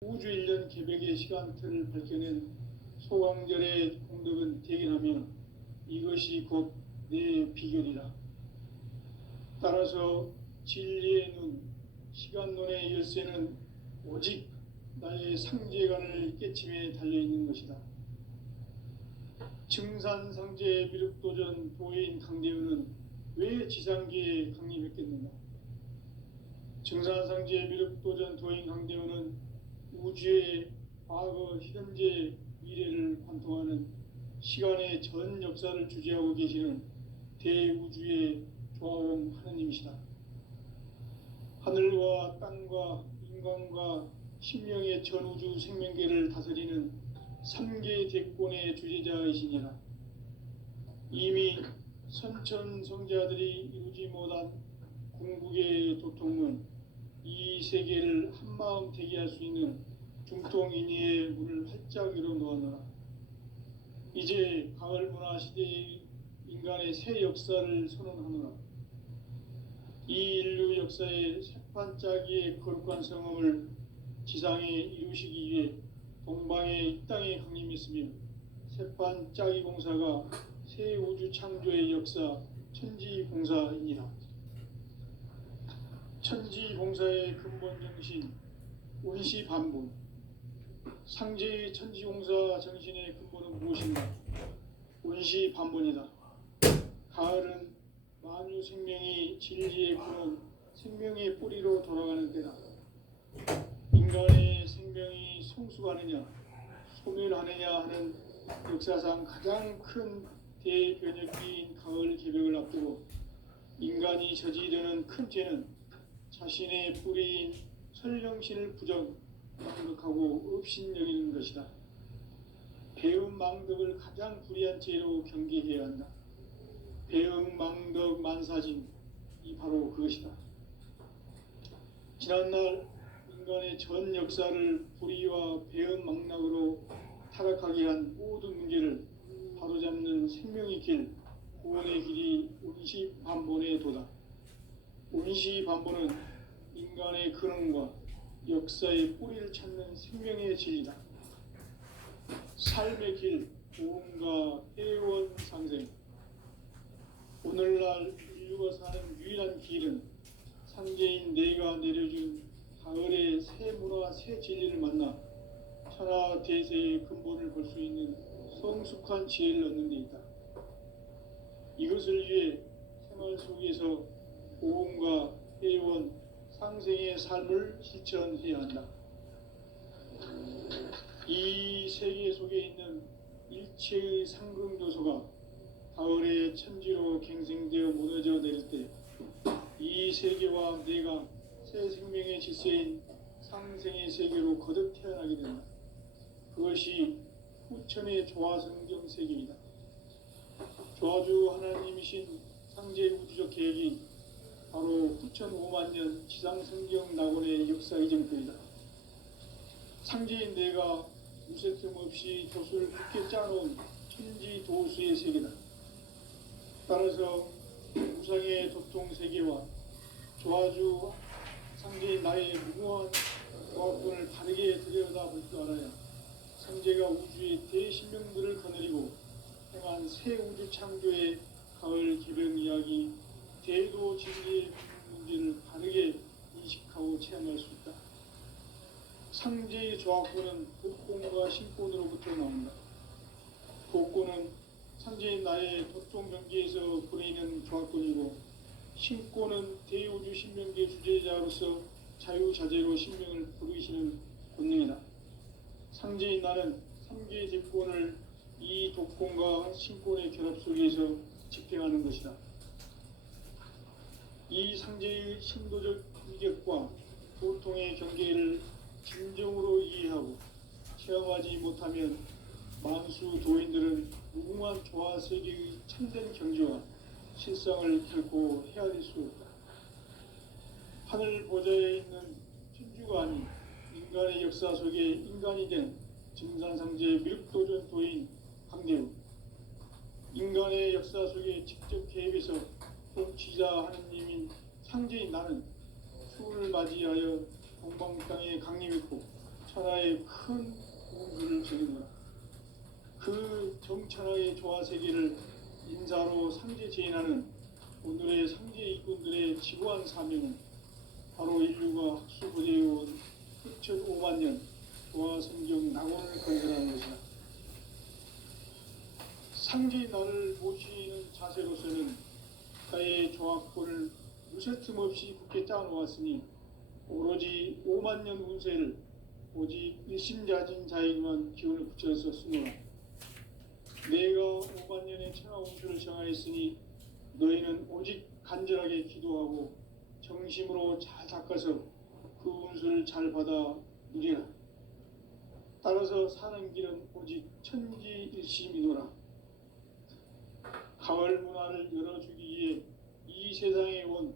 우주 1년 개벽의 시간틀을 밝혀낸 소강절의 공덕은 대견하며 이것이 곧 내 비결이라. 따라서 진리의 눈, 시간론의 열쇠는 오직 나의 상제관을 깨침에 달려있는 것이다. 증산상제 미륵도전 도인 강대우는 왜 지상계에 강림했겠는가? 증산상제 미륵도전 도인 강대우는 우주의 과거, 현재, 미래를 관통하는 시간의 전 역사를 주재하고 계시는 대우주의 조화원 하느님이시다. 하늘과 땅과 인간과 신명의 전우주 생명계를 다스리는 3계 대권의 주재자이시니라. 이미 선천성자들이 이루지 못한 궁극의 도통은 이 세계를 한마음 되게 할 수 있는 중통인의의 문을 활짝 열어놓았노라. 이제 가을 문화 시대의 인간의 새 역사를 선언하노라. 이 인류 역사의 새판짜기의 거룩한 성험을 지상에 이루시기 위해 동방의 이 땅에 강림했으며 새판짜기 공사가 새 우주 창조의 역사 천지봉사이니라. 천지봉사의 근본 정신 원시반본. 상제의 천지공사 정신의 근본은 무엇인가? 원시반본이다. 가을은 만유 생명이 진리의 근원, 생명의 뿌리로 돌아가는 때다. 인간의 생명이 성숙하느냐, 소멸하느냐 하는 역사상 가장 큰 대변혁기인 가을 개벽을 앞두고 인간이 저지르는 큰 죄는 자신의 뿌리인 설령신을 부정하고 업신여기는 것이다. 배은망덕을 가장 불의한 죄로 경계해야 한다. 배은망덕 만사징이 바로 그것이다. 지난날 인간의 전 역사를 불의와 배은망락으로 타락하게 한 모든 문제를 바로잡는 생명의 길, 구원의 길이 원시반본의 도다. 원시반본은 인간의 근원과 역사의 뿌리를 찾는 생명의 진리다. 삶의 길, 보험과 해원 상생. 오늘날 인류가 사는 유일한 길은 상제인 내가 내려준 가을의 새 문화, 새 진리를 만나 천하 대세의 근본을 볼 수 있는 성숙한 지혜를 얻는 데 있다. 이것을 위해 생활 속에서 보험과 해원, 상생의 삶을 실천해야 한다. 이 세계 속에 있는 일체의 상승조소가 가을의 천지로 갱생되어 무너져 내릴 때 이 세계와 내가 새 생명의 질서인 상생의 세계로 거듭 태어나게 된다. 그것이 후천의 조화성경 세계이다. 조화주 하나님이신 상제 우주적 계획이 바로 9,500,000년 지상성경 낙원의 역사 이정표이다. 상제인 내가 무쇠틈 없이 조수를 굳게 짜놓은 천지도수의 세계다. 따라서 우상의 도통 세계와 조화주 상제인 나의 무궁한 조합군을 다르게 들여다볼 줄 알아야 상제가 우주의 대신명들을 거느리고 행한 새 우주 창조의 가을 개벽 이야기, 대도 진리의 문제를 바르게 인식하고 체험할 수 있다. 상제의 조합군은 복권과 신권으로부터 나온다. 복권은 상제인 나의 도통 경계에서 보내는 조합군이고, 신권은 대우주 신명계 주제자로서 자유자재로 신명을 부르시는 본능이다. 상제인 나는 3개 대권을 이 독권과 신권의 결합 속에서 집행하는 것이다. 이 상제의 신도적 위격과 보통의 경계를 진정으로 이해하고 체험하지 못하면 만수 도인들은 무궁한 조화세계의 참된 경지와 실상을 결코 헤아릴 수 없다. 하늘 보좌에 있는 천주가 아닌 인간의 역사 속에 인간이 된 증산상제 미륵도전 도인 강대우. 인간의 역사 속에 직접 개입해서 통치자 하느님인 상제인 나는 추운을 맞이하여 동방 땅에 강림했고 천하의 나라에 큰 공수를 정해놓아 그 정천하의 조화세계를 인사로 상제 제인하는 오늘의 상제 일꾼들의 지구한 사명은 바로 인류가 학수부대해온 흑천 5만 년 조화성경 낙원을 건설하는 것이다. 상제의 나를 모시는 자세로서는 가의 조합권을 무쇠틈 없이 굳게 짜놓았으니 오로지 5만 년 운세를 오직 일심자진 자에게만 기운을 붙여서 쓰노라. 내가 5만 년의 천하 운수를 정하였으니 너희는 오직 간절하게 기도하고 정심으로 잘 닦아서 그 운수를 잘 받아 누리라. 따라서 사는 길은 오직 천지일심이노라. 가을 문화를 열어주기 위해 이 세상에 온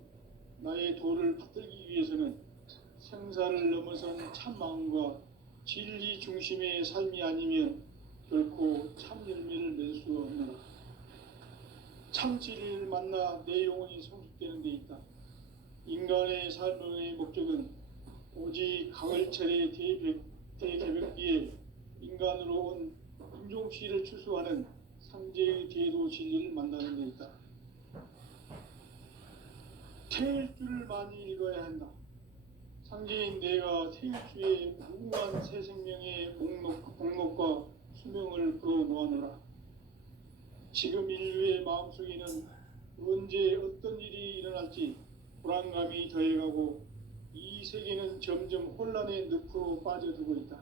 나의 도를 받들기 위해서는 생사를 넘어선 참 마음과 진리 중심의 삶이 아니면 결코 참 열매를 맺을 수 없노라. 참 진리를 만나 내 영혼이 성숙되는 데 있다. 인간의 삶의 목적은 오직 가을철의 대개벽기에 인간으로 온 인종씨를 추수하는 상제의 대도 진리를 만나는 데 있다. 태일주를 많이 읽어야 한다. 상제인 내가 태일주의 무궁한 새 생명의 목록과 수명을 풀어놓아노라. 지금 인류의 마음속에는 언제 어떤 일이 일어날지 불안감이 더해가고 이 세계는 점점 혼란의 늪으로 빠져들고 있다.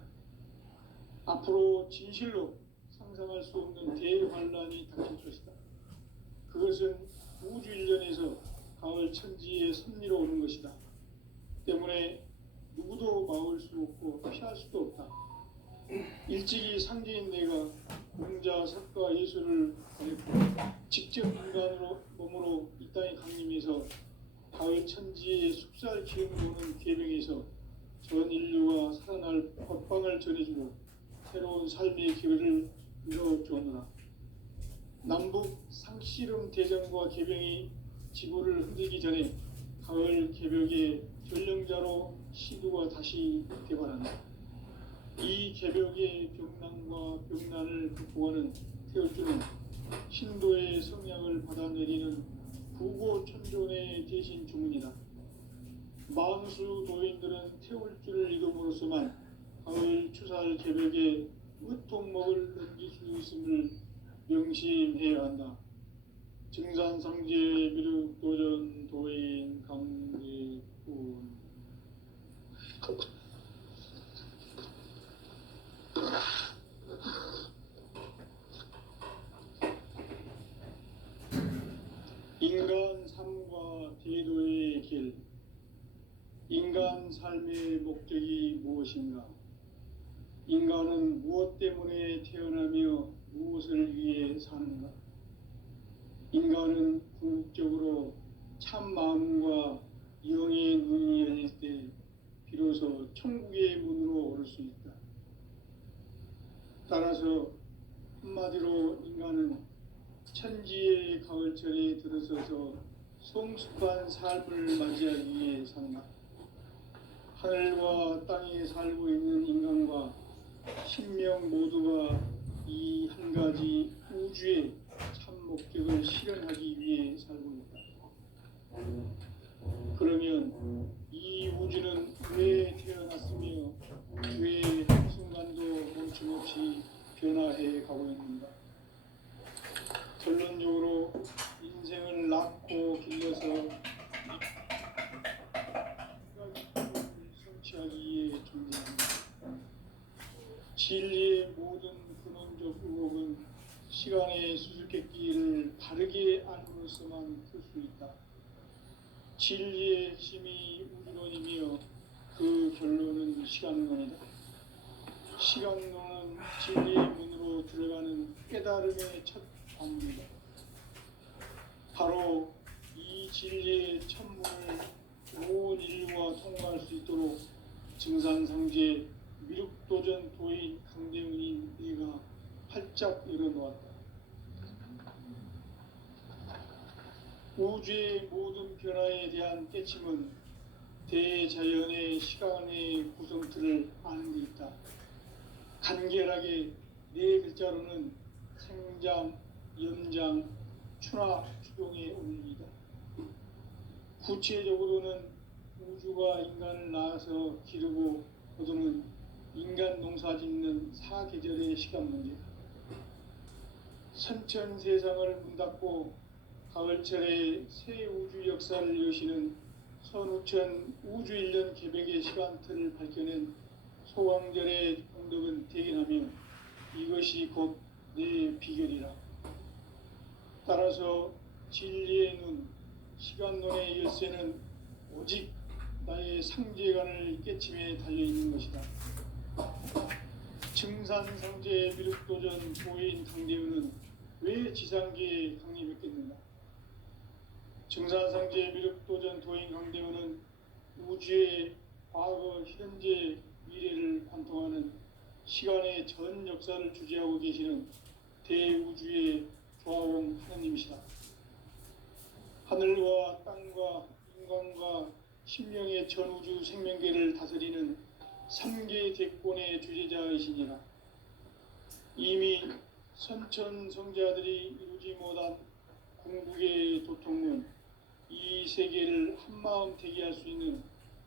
앞으로 진실로 상상할 수 없는 대환란이 닥칠 것이다. 그것은 우주 일련에서 가을 천지의 섭리로 오는 것이다. 때문에 누구도 막을 수 없고 피할 수도 없다. 일찍이 상제인 내가 공자, 석가, 예술을 보냈고 직접 인간으로 몸으로 이 땅에 강림해서 가을 천지의 숲살 기운을 보는 계명에서 전 인류가 살아날 법방을 전해주고 새로운 삶의 기회를 이뤄주었노라. 남북 상씨름 대전과 개병이 지구를 흔들기 전에 가을 개벽의 전령자로 시두가 다시 개발한다. 이 개벽의 병난과 병난을 극복하는 태울주는 신도의 성향을 받아내리는 부고천존의 대신 주문이다. 만수 도인들은 태울주를 이름으로서만 가을 추살 개벽에 으통목을 넘길 수 있음을 명심해야 한다. 증산상제 미륵도전 도인 강대군. 인간 삶과 대도의 길. 인간 삶의 목적이 무엇인가? 인간은 무엇 때문에 태어나며 무엇을 위해 사는가? 인간은 궁극적으로 참 마음과 영의 눈이 열릴 때 비로소 천국의 문으로 오를 수 있다. 따라서 한마디로 인간은 천지의 가을철에 들어서서 성숙한 삶을 맞이하기 위해 산다. 하늘과 땅에 살고 있는 인간과 신명 모두가 이 한 가지 우주의 참 목적을 실현하기 위해 살고 있다. 그러면 이 우주는 왜 태어났으며 왜 한순간도 멈춤없이 변화해 가고 있는가? 결론적으로 인생을 낳고 길러서 성취하기 위해 존재합니다. 진리의 모든 근원적 의혹은 시간의 수수께끼를 바르게 알므로서만 풀 수 있다. 진리의 핵심이 우주론이며 그 결론은 시간론이다. 시간론은 진리의 문으로 들어가는 깨달음의 첫 관문이다. 바로 이 진리의 첫문을 온 인류가 통과할 수 있도록 증산상제 미륵도전 도인 강대훈인 내가 활짝 열어놓았다. 우주의 모든 변화에 대한 깨침은 대자연의 시간의 구성틀을 아는 데 있다. 간결하게 네 글자로는 생장, 연장, 추나 추동의 원리이다. 구체적으로는 우주가 인간을 낳아서 기르고 거두는 인간 농사 짓는 사계절의 시간 문제다. 선천 세상을 문 닫고 가을철에 새 우주 역사를 여시는 선우천 우주 1년 개백의 시간틀을 밝혀낸 소왕절의 공덕은 대견하며 이것이 곧 내 비결이라. 따라서 진리의 눈, 시간론의 열쇠는 오직 나의 상제관을 깨침에 달려있는 것이다. 증산상제 미륵도전 도인 강대우는 왜 지상계에 강림했겠는가? 증산상제 미륵도전 도인 강대우는 우주의 과거, 현재, 미래를 관통하는 시간의 전 역사를 주재하고 계시는 대우주의 조화원 하나님이시다. 하늘과 땅과 인간과 신명의 전우주 생명계를 다스리는 3개 대권의 주재자이시니라. 이미 선천성자들이 이루지 못한 궁극의 도통문, 이 세계를 한마음 되게 할 수 있는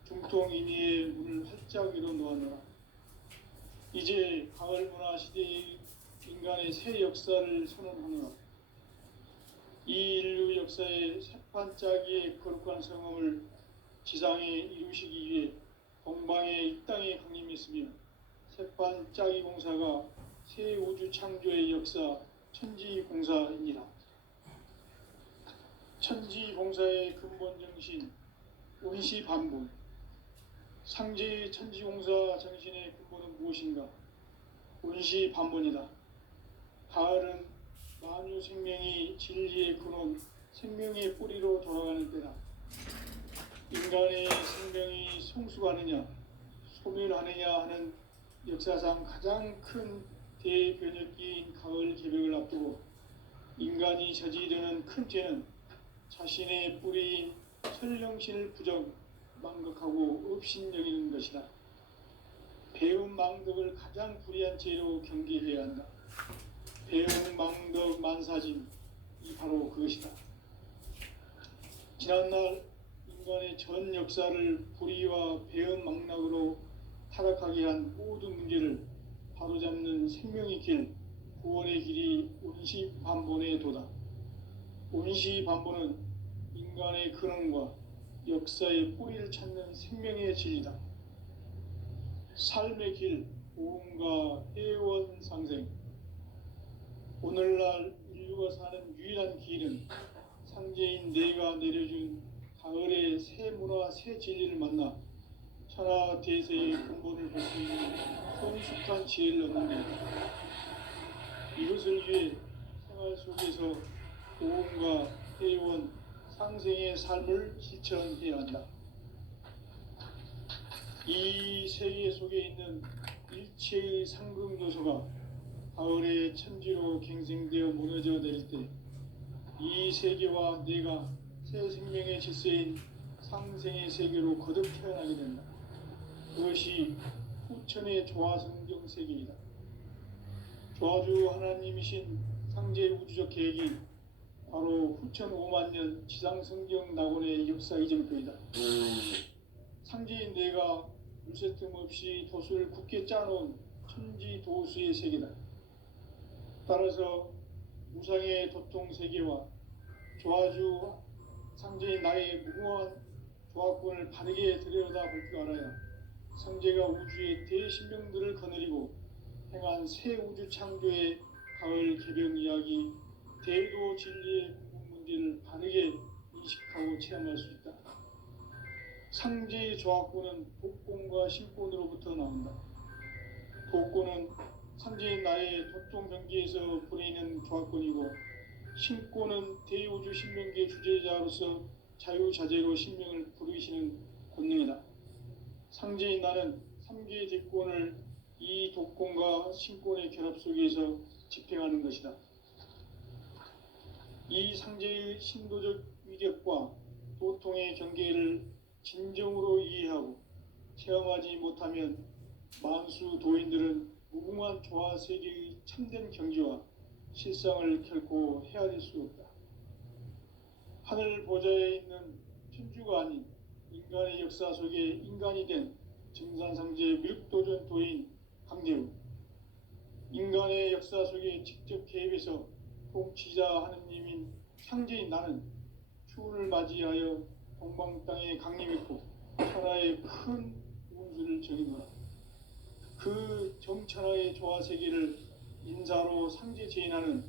중통인의의 문을 활짝 열어 놓았노라. 이제 가을 문화 시대의 인간의 새 역사를 선언하노라. 이 인류 역사의 새판짜기의 거룩한 성험을 지상에 이루시기 위해 동방의 이 땅에 강림했으며 새판짜기 공사가 새 우주 창조의 역사 천지공사입니다. 천지공사의 근본 정신 원시반본. 상제의 천지공사 정신의 근본은 무엇인가? 원시반본이다. 가을은 만유 생명이 진리의 근원, 생명의 뿌리로 돌아가는 때다. 인간의 생명이 성숙하느냐, 소멸하느냐 하는 역사상 가장 큰 대변혁기인 가을 개벽을 앞두고 인간이 저지르는 큰 죄는 자신의 뿌리인 설령신을 부정, 망각하고 업신여기는 것이다. 배운 망덕을 가장 불의한 죄로 경계해야 한다. 배운 망덕 만사짐, 이 바로 그것이다. 지난날 인간의 전 역사를 불의와 배은 망락으로 타락하게 한 모든 문제를 바로잡는 생명의 길, 구원의 길이 온시반본의 도다. 온시반본은 인간의 근원과 역사의 뿌리를 찾는 생명의 진리다. 삶의 길, 보험과 회원 상생. 오늘날 인류가 사는 유일한 길은 상제인 내가 내려준 가을의 새 문화, 새 진리를 만나 천하 대세의 근본을 볼 수 있는 성숙한 지혜를 얻는 것이다. 이것을 위해 생활 속에서 보험과 회원, 상생의 삶을 실천해야 한다. 이 세계 속에 있는 일체의 상금 요소가 가을의 천지로 갱생되어 무너져 내릴 때 이 세계와 내가 새 생명의 질서인 상생의 세계로 거듭 태어나게 된다. 그것이 후천의 조화성경 세계이다. 조화주 하나님이신 상제 우주적 계획이 바로 후천 5만 년 지상성경 낙원의 역사 이정표이다. 상제인 내가 물새 틈 없이 도수를 굳게 짜놓은 천지도수의 세계다. 따라서 무상의 도통세계와 조화주 상제인 나의 무궁한 조합권을 바르게 들여다볼 줄 알아야 상제가 우주의 대신명들을 거느리고 행한 새 우주 창조의 가을 개벽 이야기, 대도 진리의 구분 문제를 바르게 인식하고 체험할 수 있다. 상제의 조합권은 복권과 신권으로부터 나온다. 복권은 상제인 나의 도통 경계에서 보내는 조합권이고, 신권은 대우주 신명계 주제자로서 자유자재로 신명을 부르시는 권능이다. 상제인 나는 3개의 대권을 이 독권과 신권의 결합 속에서 집행하는 것이다. 이 상제의 신도적 위력과 도통의 경계를 진정으로 이해하고 체험하지 못하면 만수 도인들은 무궁한 조화 세계의 참된 경지와 실상을 결코 헤아릴 수 없다. 하늘 보좌에 있는 천주가 아닌 인간의 역사 속에 인간이 된 증산상제 미륵도전 도인 강대우, 인간의 역사 속에 직접 개입해서 통치자 하느님인 상제인 나는 추운을 맞이하여 동방 땅에 강림했고 천하의 큰 운수를 정의노라. 그 정천하의 조화 세계를 인사로 상제 제인하는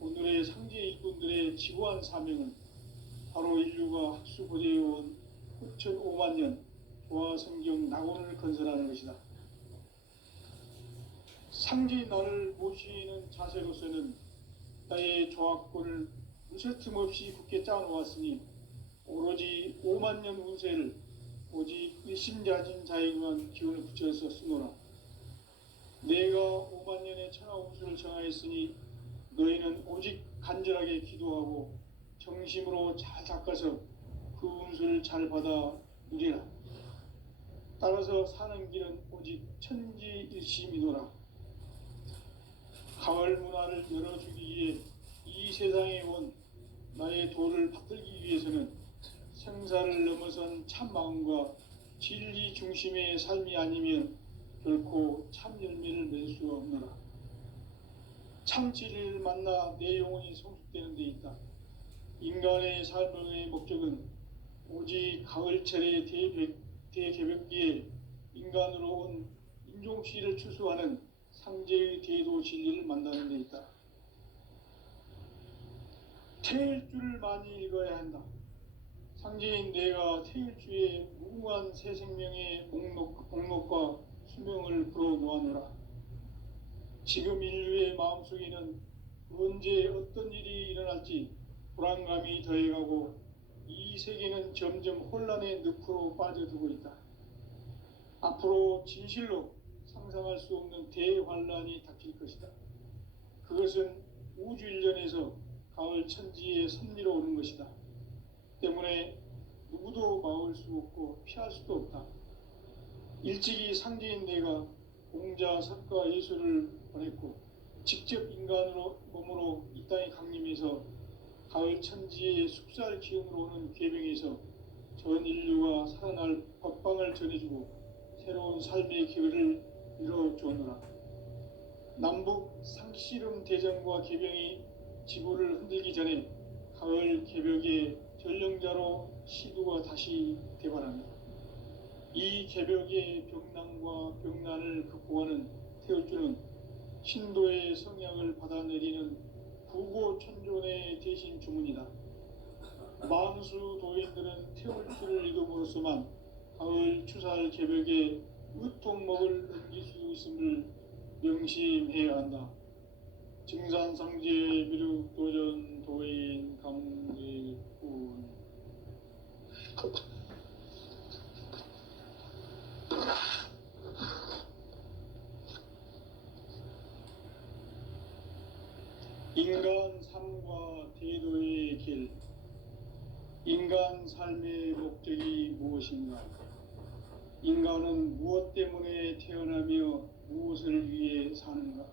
오늘의 상제 일꾼들의 지구한 사명은 바로 인류가 학수 고대해온 9,500만 년 조화 성경 낙원을 건설하는 것이다. 상제인 나를 모시는 자세로서는 나의 조화권을 무쇠틈 없이 굳게 짜놓았으니 오로지 5만 년 운세를 오직 일심자진 자에게만 기운을 붙여서 쓰노라. 내가 5만 년의 천하 운수를 정하였으니 너희는 오직 간절하게 기도하고 정심으로 잘 닦아서 그 운수를 잘 받아 누리라. 따라서 사는 길은 오직 천지일심이노라. 가을 문화를 열어주기 위해 이 세상에 온 나의 도를 받들기 위해서는 생사를 넘어선 참 마음과 진리 중심의 삶이 아니면 결코 참 열매를 맺을 수가 없노라. 참 진리를 만나 내 영혼이 성숙되는 데 있다. 인간의 삶의 목적은 오직 가을철의 대개벽기에 인간으로 온 인종시를 추수하는 상제의 대도 진리를 만나는 데 있다. 태일주를 많이 읽어야 한다. 상제인 내가 태일주의 무궁한 새 생명의 목록과 수명을 불어놓아노라. 지금 인류의 마음속에는 언제 어떤 일이 일어날지 불안감이 더해가고 이 세계는 점점 혼란의 늪으로 빠져들고 있다. 앞으로 진실로 상상할 수 없는 대환란이 닥칠 것이다. 그것은 우주 일련에서 가을 천지의 섭리로 오는 것이다. 때문에 누구도 막을 수 없고 피할 수도 없다. 일찍이 상제인 내가 공자, 석가, 예수를 보냈고 직접 인간으로 몸으로 이 땅에 강림해서 가을 천지의 숙살 기운으로 오는 계명에서 전 인류가 살아날 법방을 전해주고 새로운 삶의 기회를 이뤄주었노라. 남북 상씨름 대전과 개병이 지구를 흔들기 전에 가을 개벽의 전령자로 시두가 다시 대발한다. 이 개벽의 병난과 병난을 극복하는 태울주는 신도의 성향을 받아내리는 구고천존의 대신 주문이다. 만수 도인들은 태울주를 읽음으로써만 가을 추살 개벽에 으통목을 넘길 수 있음을 명심해야 한다. 증산상제 미륵도전 도인 강제군. 인간 삶과 대도의 길. 인간 삶의 목적이 무엇인가? 인간은 무엇 때문에 태어나며 무엇을 위해 사는가?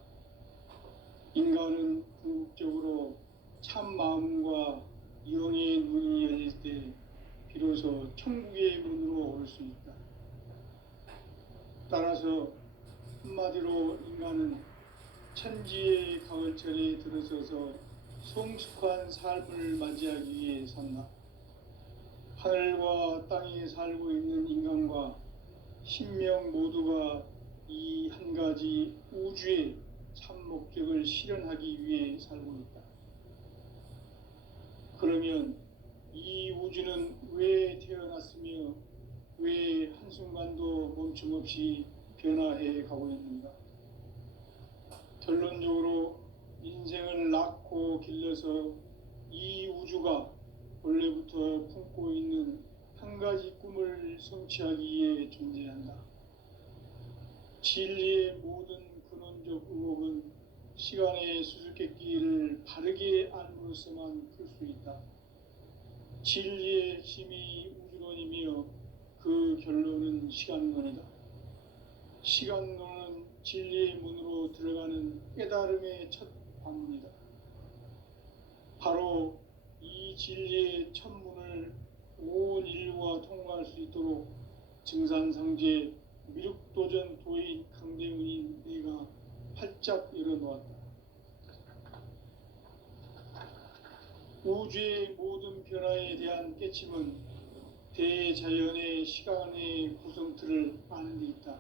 인간은 궁극적으로 참 마음과 영의 눈이 열릴 때 비로소 천국의 문으로 올 수 있다. 따라서 한마디로 인간은 천지의 가을철에 들어서서 성숙한 삶을 맞이하기 위해 산다. 하늘과 땅에 살고 있는 인간과 신명 모두가 이 한 가지 우주의 참 목적을 실현하기 위해 살고 있다. 그러면 이 우주는 왜 태어났으며 왜 한순간도 멈춤없이 변화해 가고 있는가? 결론적으로 인생을 낳고 길러서 이 우주가 원래부터 품고 있는 한 가지 꿈을 성취하기 위해 존재한다. 진리의 모든 근원적 의혹은 시간의 수수께끼를 바르게 알므로써만 풀 수 있다. 진리의 핵심이 우주론이며 그 결론은 시간론이다. 시간론은 진리의 문으로 들어가는 깨달음의 첫 관문이다. 바로 이 진리의 첫 문을 온 인류가 통과할 수 있도록 증산상제 미륵도전 도인 강대문인 내가 활짝 열어놓았다. 우주의 모든 변화에 대한 깨침은 대자연의 시간의 구성틀을 아는 데 있다.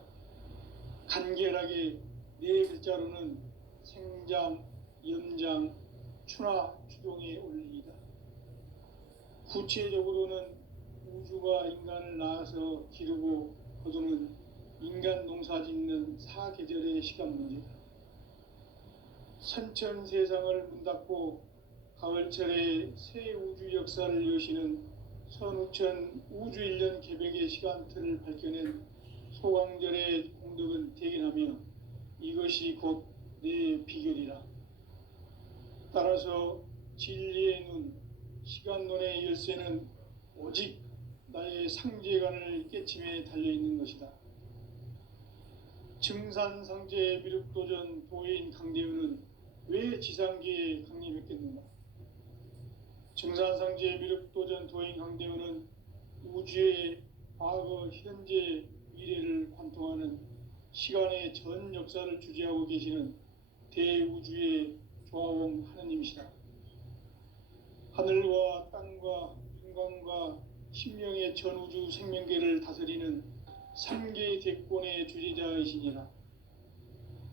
간결하게 네 글자로는 생장, 연장, 추나 추동의 원리이다. 구체적으로는 우주가 인간을 낳아서 기르고 거두는 인간 농사 짓는 사계절의 시간 문제다. 선천 세상을 문 닫고 가을철에 새 우주 역사를 여시는 선우천 우주 1년 개백의 시간틀을 밝혀낸 소강절의 공덕은 대견하며 이것이 곧 내 비결이라. 따라서 진리의 눈, 시간론의 열쇠는 오직 나의 상제관을 깨침에 달려있는 것이다. 증산상제 미륵도전 도인 강대우는 왜 지상계에 강림했겠는가? 증산상제 미륵도전 도인 강대우는 우주의 과거, 현재, 미래를 관통하는 시간의 전 역사를 주재하고 계시는 대우주의 조화원 하느님이시다. 하늘과 땅과 인간과 신명의 전우주 생명계를 다스리는 3개 대권의 주재자이시니라.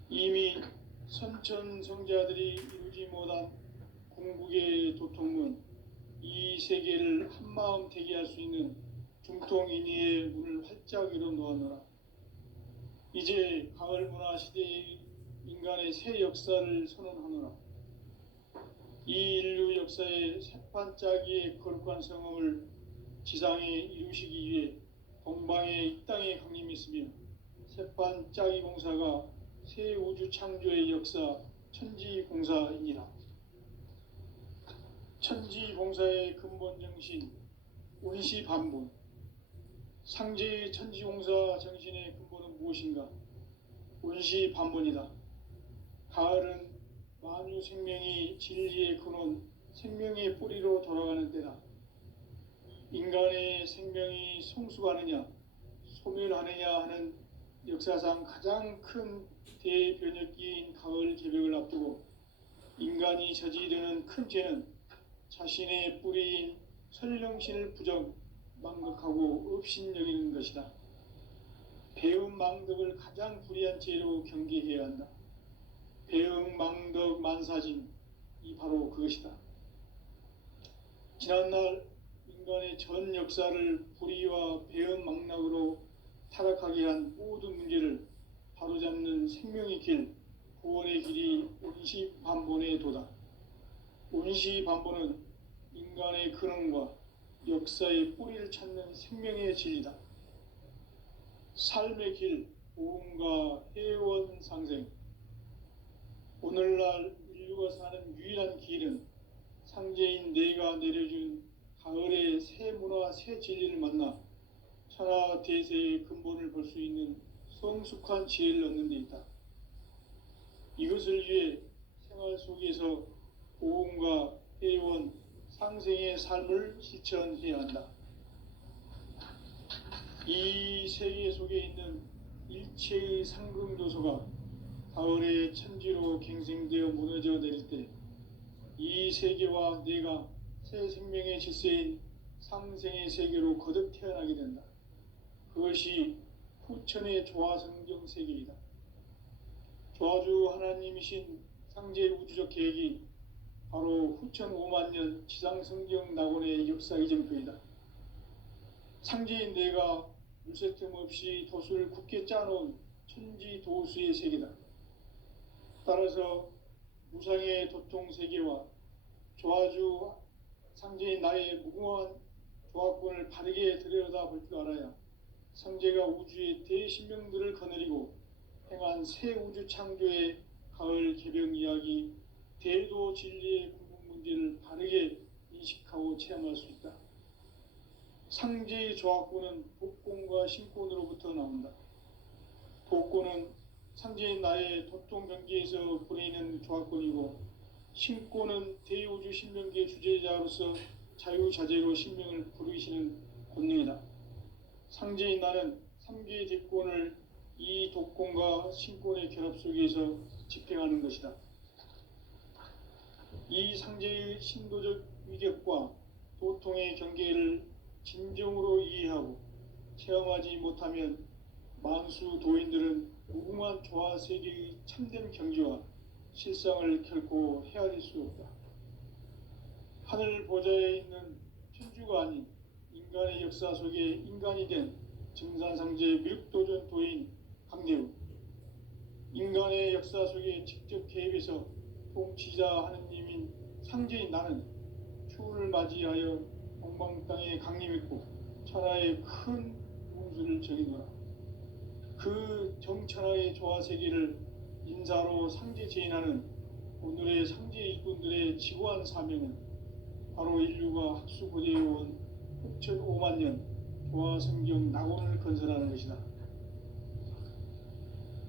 이미 선천성자들이 이루지 못한 궁극의 도통문, 이 세계를 한마음 되게 할 수 있는 중통인의의 문을 활짝 열어놓았노라. 이제 가을 문화 시대의 인간의 새 역사를 선언하노라. 이 인류 역사의 새반짝이의 거룩한 성음을 지상에 이루시기 위해 동방의 이 땅에 강림했으며 새반짝이 공사가 새 우주 창조의 역사 천지공사이니라. 천지공사의 근본 정신 운시반본. 상제의 천지공사 정신의 근본은 무엇인가? 운시반본이다. 가을은 만유 생명이 진리의 근원, 생명의 뿌리로 돌아가는 때다. 인간의 생명이 성숙하느냐, 소멸하느냐 하는 역사상 가장 큰 대변혁기인 가을 개벽을 앞두고 인간이 저지르는 큰 죄는 자신의 뿌리인 설령신을 부정, 망각하고 업신여기는 것이다. 배움 망덕을 가장 불의한 죄로 경계해야 한다. 배움 망덕 만사진, 이 바로 그것이다. 지난날 인간의 전 역사를 불의와 배움 망락으로 타락하게 한 모든 문제를 바로잡는 생명의 길, 구원의 길이 운시반본의 도다. 운시반본은 인간의 근원과 역사의 뿌리를 찾는 생명의 진리다. 삶의 길, 보험과 해원 상생. 오늘날 인류가 사는 유일한 길은 상제인 내가 내려준 가을의 새 문화, 새 진리를 만나 천하 대세의 근본을 볼 수 있는 성숙한 지혜를 얻는 데 있다. 이것을 위해 생활 속에서 보험과 해원, 상생의 삶을 실천해야 한다. 이 세계 속에 있는 일체의 상승조소가 가을의 천지로 갱생되어 무너져 내릴 때 이 세계와 내가 새 생명의 질서인 상생의 세계로 거듭 태어나게 된다. 그것이 후천의 조화성경 세계이다. 조화주 하나님이신 상제 우주적 계획이 바로 후천 5만 년 지상성경 낙원의 역사 이정표이다. 상제인 내가 물새 틈 없이 도수를 굳게 짜놓은 천지 도수의 세계다. 따라서 무상의 도통 세계와 조화주 상제인 나의 무궁한 조화권을 바르게 들여다볼 줄 알아야 상제가 우주의 대신명들을 거느리고 행한 새 우주 창조의 가을 개병 이야기, 대도 진리의 궁극 문제를 바르게 인식하고 체험할 수 있다. 상제의 조화권은 복권과 신권으로부터 나온다. 복고는 상제인 나의 도통 경기에서 보내는 조합권이고, 신고는 대우주 신명기의 주제자로서 자유자재로 신명을 부르시는 권능이다. 상제인 나는 3개의 대권을 이 독권과 신권의 결합 속에서 집행하는 것이다. 이 상제의 신도적 위격과 도통의 경계를 진정으로 이해하고 체험하지 못하면 만수 도인들은 무궁한 조화 세계의 참된 경지와 실상을 결코 헤아릴 수 없다. 하늘 보좌에 있는 천주가 아닌 인간의 역사 속에 인간이 된 증산상제 밀국도전 도인 강대우, 인간의 역사 속에 직접 개입해서 통치자 하느님인 상제인 나는 추운을 맞이하여 동방땅에 강림했고 천하의 큰 운수를 정해노라. 그 정천하의 조화세계를 인사로 상제 제인하는 오늘의 상제 일꾼들의 지고한 사명은 바로 인류가 학수고대해온 6,500만 년 조화성경 낙원을 건설하는 것이다.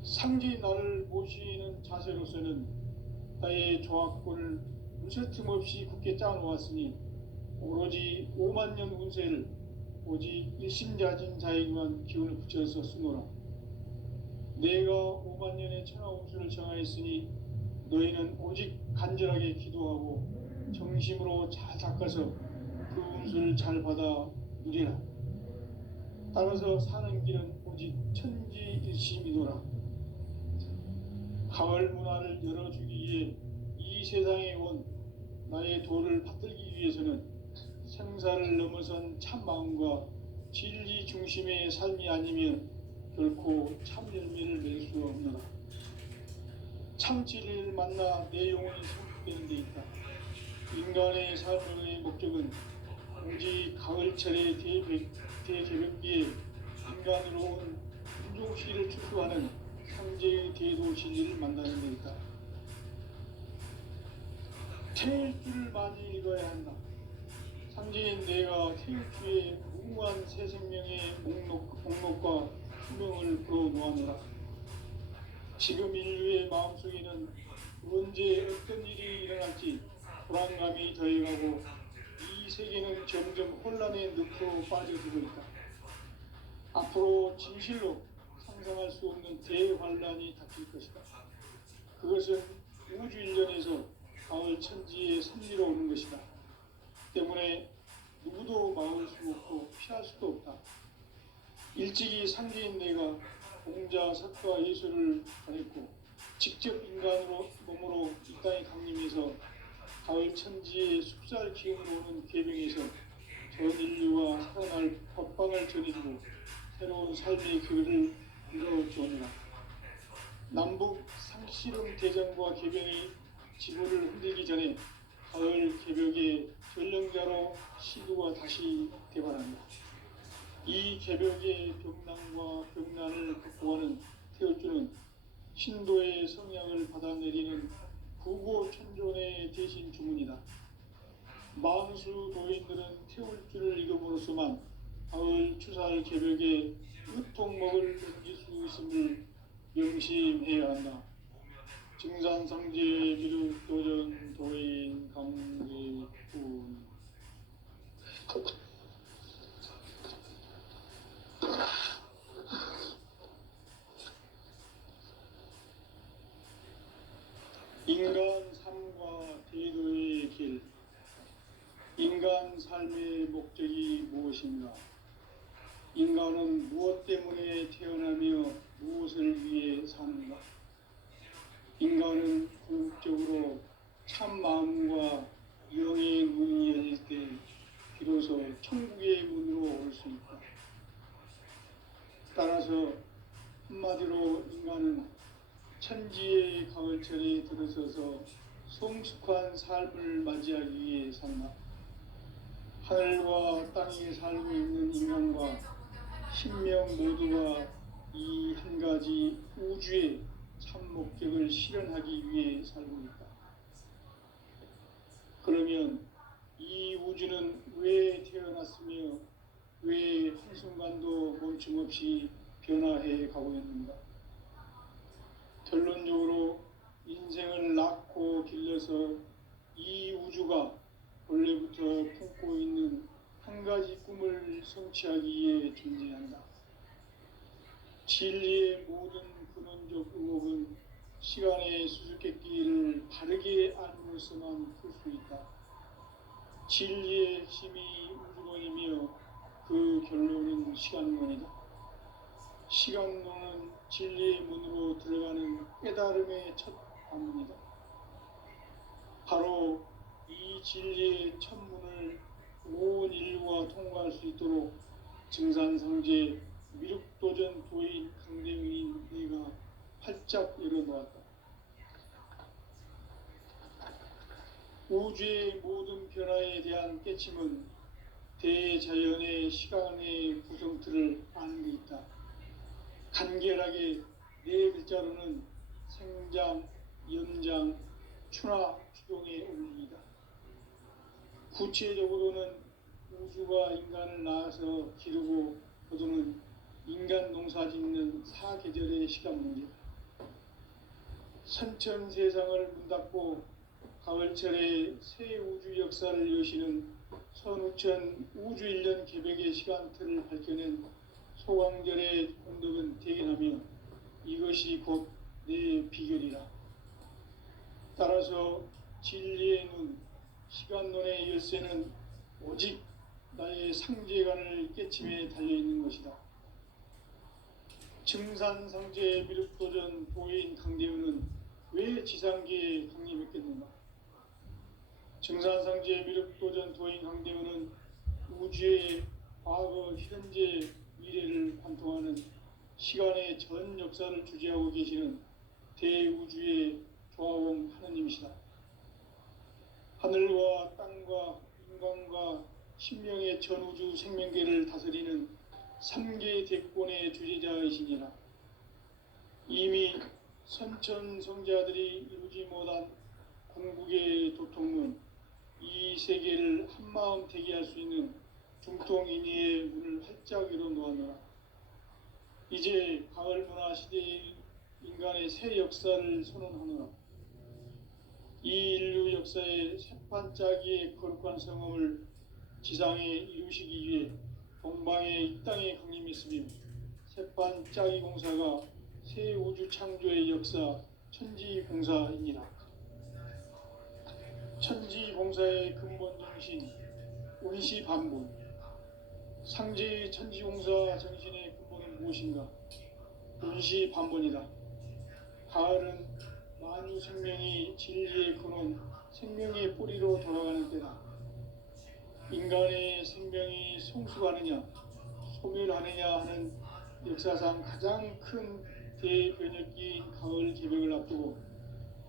상제인 나를 모시는 자세로서는 나의 조합권을 무쇠틈 없이 굳게 짜놓았으니 오로지 5만 년 운세를 오직 일심자진 자에게만 기운을 붙여서 쓰노라. 내가 5만 년의 천하 운수를 정하였으니 너희는 오직 간절하게 기도하고 정심으로 잘 닦아서 그 운수를 잘 받아 누리라. 따라서 사는 길은 오직 천지일심이노라. 가을 문화를 열어주기 위해 이 세상에 온 나의 도를 받들기 위해서는 생사를 넘어선 참 마음과 진리 중심의 삶이 아니면 결코 참 열매를 맺을 수 없노라. 참 진리를 만나 내 영혼이 성숙되는 데 있다. 인간의 삶의 목적은 오직 가을철의 대개벽기에 인간으로 온 인종시를 추수하는 상제의 대도 진리를 만나는 데 있다. 태일주를 많이 읽어야 한다. 상제인 내가 태일주의 무궁한 새 생명의 목록과 수명을 풀어놓아노라. 지금 인류의 마음속에는 언제 어떤 일이 일어날지 불안감이 더해가고 이 세계는 점점 혼란의 늪으로 빠져들고 있다. 앞으로 진실로 상상할 수 없는 대환란이 닥칠 것이다. 그것은 우주 일련에서 가을 천지의 섭리로 오는 것이다. 때문에 누구도 막을 수 없고 피할 수도 없다. 일찍이 상제인 내가 공자, 석가, 예술을 전했고 직접 인간으로 몸으로 이 땅에 강림해서 가을 천지의 숲살 기운으로 오는 계명에서 전 인류와 살아날 법방을 전해주고 새로운 삶의 길을 이뤄주오느라. 남북 상씨름 대전과 개병이 지구를 흔들기 전에 가을 개벽의 전령자로 시도가 다시 개발한다. 이 개벽의 병난과 병난을 극복하는 태울주는 신도의 성향을 받아내리는 구고천존의 대신 주문이다. 만수 도인들은 태울주를 읽음으로써만 가을 추살 개벽에 으통먹을 넘길 수 있음을 명심해야 한다. 증산상제 미륵도전 도인 강대훈. 인간 삶과 대도의 길. 인간 삶의 목적이 무엇인가? 인간은 무엇 때문에 태어나며 무엇을 위해 사는가? 인간은 궁극적으로 참 마음과 영의 문이 열릴 때 비로소 천국의 문으로 올 수 있다. 따라서 한마디로 인간은 천지의 가을철에 들어서서 성숙한 삶을 맞이하기 위해 산다. 하늘과 땅에 살고 있는 인간과 신명 모두가 이 한 가지 우주의 참 목적을 실현하기 위해 살고 있다. 그러면 이 우주는 왜 태어났으며 왜 한순간도 멈춤없이 변화해 가고 있는가? 결론적으로 인생을 낳고 길러서 이 우주가 원래부터 품고 있는 한 가지 꿈을 성취하기 위해 존재한다. 진리의 모든 근원적 의혹은 시간의 수수께끼를 바르게 안으로서만 풀 수 있다. 진리의 핵심이 우주론이며 그 결론은 시간론이다. 시간론은 진리의 문으로 들어가는 깨달음의 첫 관문이다. 바로 이 진리의 첫 문을 온 인류가 통과할 수 있도록 증산상제 미륵도전 도인 강대민인 네가 활짝 열어놓았다. 우주의 모든 변화에 대한 깨침은 대자연의 시간의 구성틀을 아는 데 있다. 간결하게 네 글자로는 생장, 연장, 추나 추동의 원리이다. 구체적으로는 우주가 인간을 낳아서 기르고 거두는 인간 농사 짓는 사계절의 시간 문제다. 선천 세상을 문 닫고 가을철에 새 우주 역사를 여시는 선우천 우주 1년 개백의 시간틀을 밝혀낸 소광절의 공덕은 대견하며 이것이 곧 내 비결이라. 따라서 진리의 눈, 시간론의 열쇠는 오직 나의 상제관을 깨침에 달려있는 것이다. 증산상제 미륵도전 도인 강대우는 왜 지상계에 강림했겠는가? 증산상제 미륵도전 도인 강대우는 우주의 과거, 현재, 미래를 관통하는 시간의 전 역사를 주재하고 계시는 대우주의 조화원 하느님이시다. 하늘과 땅과 인간과 신명의 전우주 생명계를 다스리는 3개 대권의 주재자이시니라. 이미 선천성자들이 이루지 못한 궁극의 도통문, 이 세계를 한마음 대기할 수 있는 중통인의의 문을 활짝 열어놓았노라. 이제 가을 문화 시대의 인간의 새 역사를 선언하노라. 이 인류 역사의 새판짜기의 거룩한 성험을 지상에 이루시기 위해 동방의 이 땅에 강림했으며 새판짜기 공사가 새 우주 창조의 역사 천지공사이니라. 천지공사의 근본 정신 운시반본. 상제의 천지공사 정신의 근본은 무엇인가? 운시반본이다. 가을은 만유 생명이 진리의 근원, 생명의 뿌리로 돌아가는 때다. 인간의 생명이 성숙하느냐, 소멸하느냐 하는 역사상 가장 큰 대변혁기인 가을 개벽을 앞두고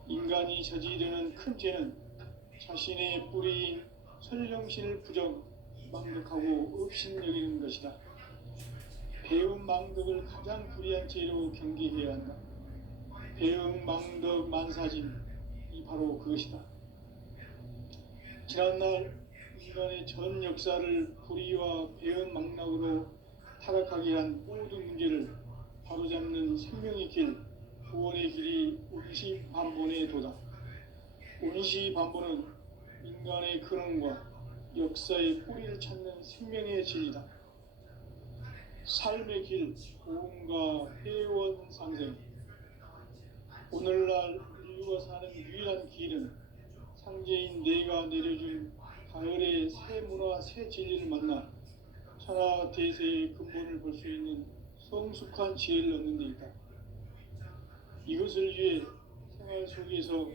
인간이 저지르는 큰 죄는 자신의 뿌리인 설령신을 부정, 망덕하고 업신여기는 것이다. 배음 망덕을 가장 불의한 죄로 경계해야 한다. 배음 망덕 만사진, 이 바로 그것이다. 지난날 인간의 전 역사를 불의와 배음 망락으로 타락하게 한 모든 문제를 바로잡는 생명의 길, 구원의 길이 운시반본의 도다. 운시반본은 인간의 근원과 역사의 뿌리를 찾는 생명의 진리다. 삶의 길, 고음과 회원 상생. 오늘날 인류가 사는 유일한 길은 상제인 내가 내려준 가을의 새 문화, 새 진리를 만나 천하 대세의 근본을 볼 수 있는 성숙한 지혜를 얻는 데 있다. 이것을 위해 생활 속에서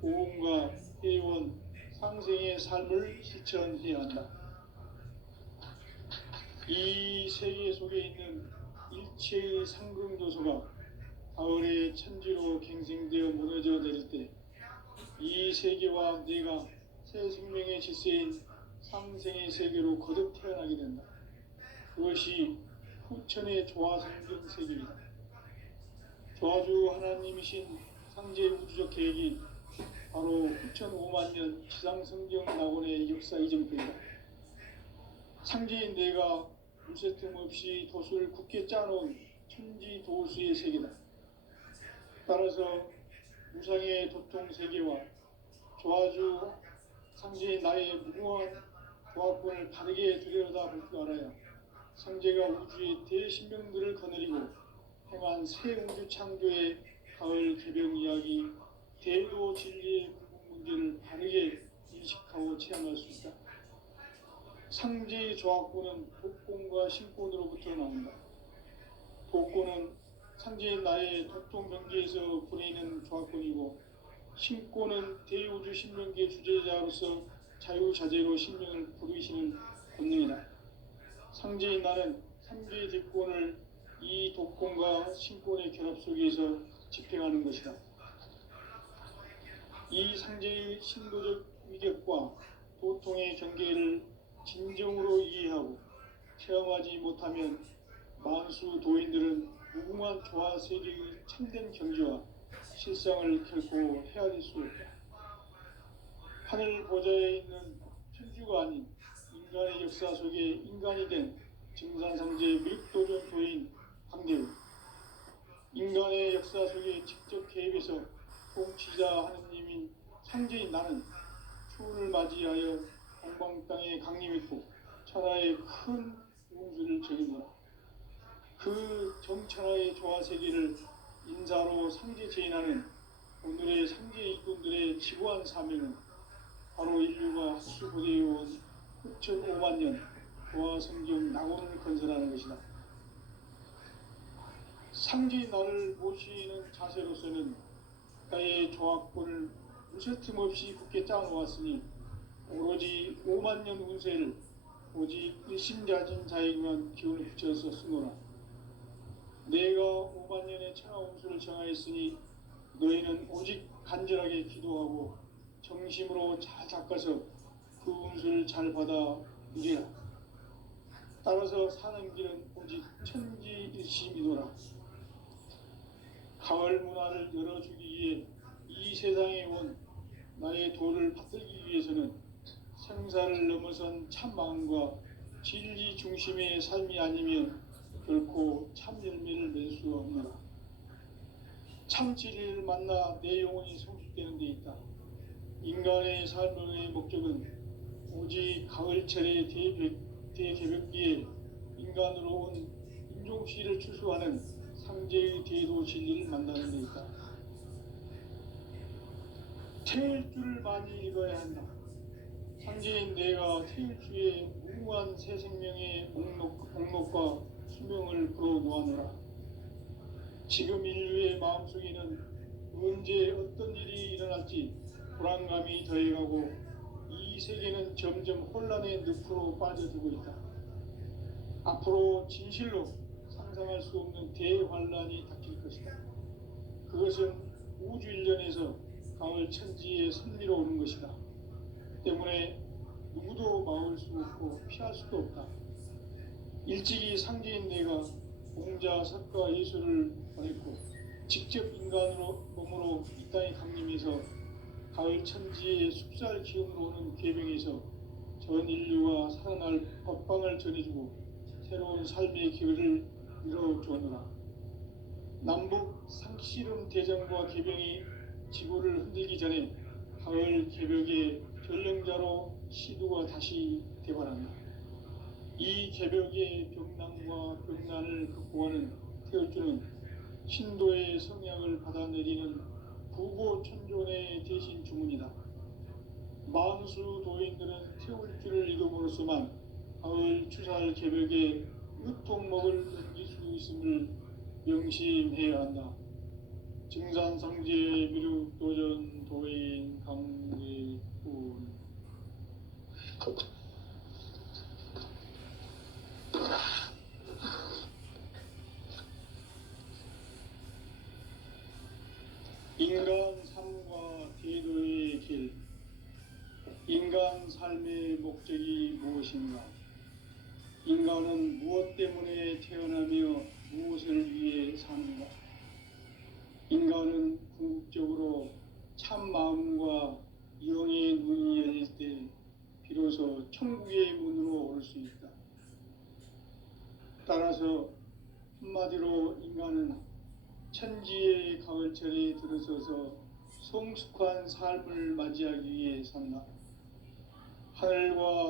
고음과 회원, 상생의 삶을 실천해야 한다. 이 세계 속에 있는 일체의 상금도서가 가을의 천지로 갱생되어 무너져 내릴 때 이 세계와 내가 새 생명의 질서인 상생의 세계로 거듭 태어나게 된다. 그것이 후천의 조화성경 세계이다. 조화주 하나님이신 상제 우주적 계획이 바로 후천 5만 년 지상성경 낙원의 역사 이정표이다. 상제인 내가 물새틈 없이 도수를 굳게 짜놓은 천지도수의 세계다. 따라서 무상의 도통 세계와 조화주 상제인 나의 무궁한 조합권을 바르게 들여다볼 줄 알아야 상제가 우주의 대신명들을 거느리고 행한 새 우주 창조의 가을 개병 이야기, 대도 진리의 궁극 문제를 바르게 인식하고 체험할 수 있다. 상제의 조합권은 복권과 신권으로부터 나온다. 복권은 상제인 나의 도통 경계에서 보내는 조합권이고, 신권은 대우주 신명기의 주제자로서 자유자재로 신명을 부르시는 권능이다. 상제인 나는 3개의 대권을 이 독권과 신권의 결합 속에서 집행하는 것이다. 이 상제의 신도적 위격과 도통의 경계를 진정으로 이해하고 체험하지 못하면 만수 도인들은 무궁한 조화 세계의 참된 경지와 실상을 결코 헤아릴 수 없다. 하늘 보좌에 있는 천주가 아닌 인간의 역사 속에 인간이 된 증산상제 미륵도전 도인 황대우, 인간의 역사 속에 직접 개입해서 통치자 하느님인 상제인 나는 추운을 맞이하여 동방 땅에 강림했고 천하의 큰 운수를 정했노라. 그 정천하의 조화 세계를 인사로 상제 제인하는 오늘의 상제 일꾼들의 지구한 사명은 바로 인류가 수부대해온 흑천 5만 년 조화 성경 낙원을 건설하는 것이다. 상제인 나를 모시는 자세로서는 나의 조합권을 무쇠틈 없이 굳게 짜놓았으니 오로지 5만 년 운세를 오직 일심자진 자에게만 기운을 붙여서 쓰노라. 내가 5만 년의 천하 운수를 정하였으니 너희는 오직 간절하게 기도하고 정심으로 잘 닦아서 그 운수를 잘 받아 누리라. 따라서 사는 길은 오직 천지일심이노라. 가을 문화를 열어주기 위해 이 세상에 온 나의 도를 받들기 위해서는 생사를 넘어선 참 마음과 진리 중심의 삶이 아니면 결코 참 열매를 맺을 수 없노라. 참 진리를 만나 내 영혼이 성숙되는 데 있다. 인간의 삶의 목적은 오직 가을철의 대개벽기에 인간으로 온 인종시를 추수하는 상제의 대도 진리를 만나는 데 있다. 태일주를 많이 읽어야 한다. 상제인 내가 태일주의 무궁한 새 생명의 목록과 수명을 풀어놓아노라. 지금 인류의 마음속에는 언제 어떤 일이 일어날지 불안감이 더해가고 이 세계는 점점 혼란의 늪으로 빠져들고 있다. 앞으로 진실로 상상할 수 없는 대환란이 닥칠 것이다. 그것은 우주 일련에서 가을 천지에 선미로 오는 것이다. 때문에 누구도 막을 수 없고 피할 수도 없다. 일찍이 상제인 내가 공자, 석가, 예수를 보냈고 직접 인간으로 몸으로 이 땅에 강림해서 가을 천지의 숲살 기운으로 오는 괴병에서 전 인류가 살아날 법방을 전해주고 새로운 삶의 기회를 이뤄주었노라. 남북 상씨름 대전과 개병이 지구를 흔들기 전에 가을 개벽의 전령자로 시두가 다시 대발한다. 이 개벽의 병난과 병난을 극복하는 태울주는 신도의 성향을 받아내리는 부고천존의 대신 주문이다. 만수 도인들은 태울주를 읽음으로써만 가을 추살 개벽의 으통목을 넘길 수 있음을 명심해야 한다. 증산상제 미륵도전 도인 강대훈. 인간 삶과 대도의 길. 인간 삶의 목적이 무엇인가? 인간은 무엇 때문에 태어나며 무엇을 위해 사는가? 인간은 궁극적으로 참 마음과 영의 눈이 열릴 때 비로소 천국의 문으로 올 수 있다. 따라서 한마디로 인간은 천지의 가을철에 서서 성숙한 삶을 맞이하기 위해 산다. 하늘과